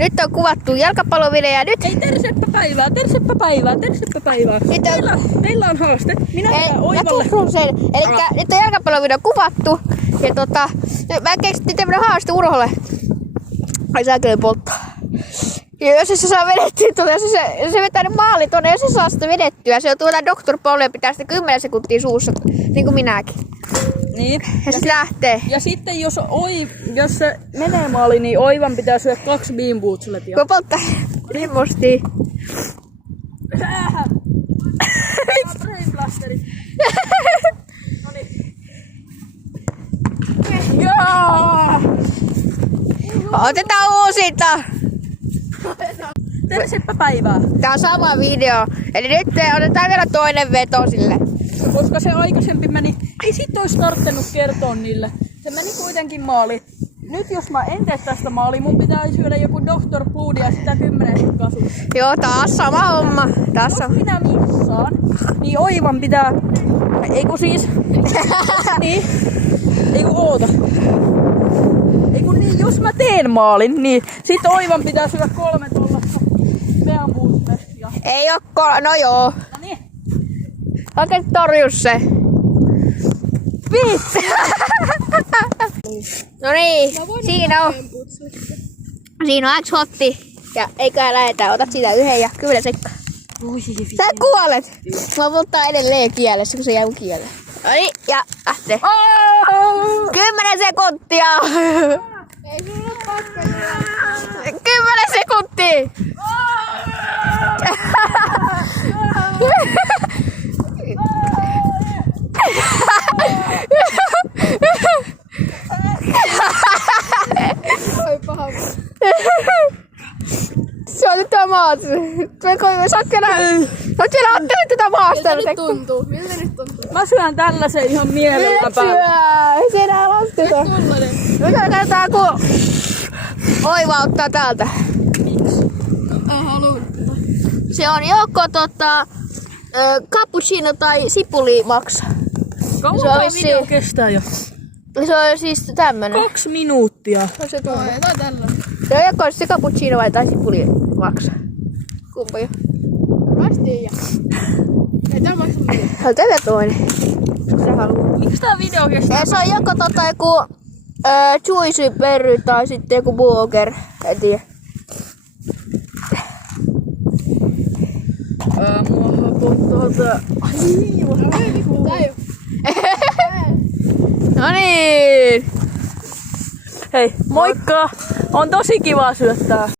Nyt on kuvattu jalkapallovideo ja nyt... Ei terseppäpäivää. Meillä on haaste. Minä tehdään Oivalle. Elikkä nyt on jalkapallovideo kuvattu. Ja mä keksin tämmönen haaste Urholle. Ai säkeli polttaa. Ja jos se saa vedettyä tuonne, jos se vetää ne maali tuonne, jos se saa sitä vedettyä, se on tuolla Dr. Paul ja pitää sitä 10 sekuntia suussa, niin kuin minäkin. Niin. Ja sit lähtee. Ja sitten jos se menee maaliin, niin Oivan pitää syödä 2 bean bootsuletia. Kun polttaa niin mustia. Brainblasterit. Noniin. Otetaan uusinta. Terseppäpäivää. Tää on sama video. Eli nyt otetaan vielä toinen veto sille. Koska se aikaisempi meni, ei sit ois tarvinnut kertoa niille. Se meni kuitenkin maaliin. Nyt jos mä en tee tästä maaliin, mun pitää syödä joku Dr. Bloodia ja sitä 10 kasusta. Joo, taas sama homma. Taas on. Jos minä missaan, niin Oivan pitää... Eiku siis... niin. Eiku oota. Eiku niin, jos mä teen maalin, niin sit Oivan pitää syödä 3 tollasta meidän boostia. Ei oo no joo. No niin. Oikein torju se. Vitsi! No niin, siinä on. Siinä on X-hotti. Ja eiköhän lähetään. Otat siitä yhden ja 10 sekkaa. Sä kuolet! Mä polttaa edelleen kielessä, kun se jää mun kielelle. No niin, ja lähtee. 10 sekuntia! Ei sulla pakka. 10 sekuntia! Oi paha. Se on nyt tää maata. Saatko siellä ottelet tätä maasta? Miltä nyt tuntuu? Miltä nyt tuntuu? Mä syön tällaisen ihan mielellä päällä. Ei se enää lasketa. Nyt katsotaan kun Oiva ottaa täältä. Haluun. Se on joko cappuccino tai sipuli maksa. Kauan Se on tää vissi- video kestää jo? Se on siis tämmönen. 2 minuuttia. Se tunne. Tää tällainen. Se on joko se cappuccino vai tai sipuli maksa. Kumpi? Mä tiedän. Ei tää maksa mitään. Se on tällä toinen. Jos sä haluat. Miksi tää video kestää? Ja se on joko joku juicy berry tai sitten joku burger. En tiedä. Mua hapottaa tää. No niin. Hei, moikka! On tosi kiva syöttää.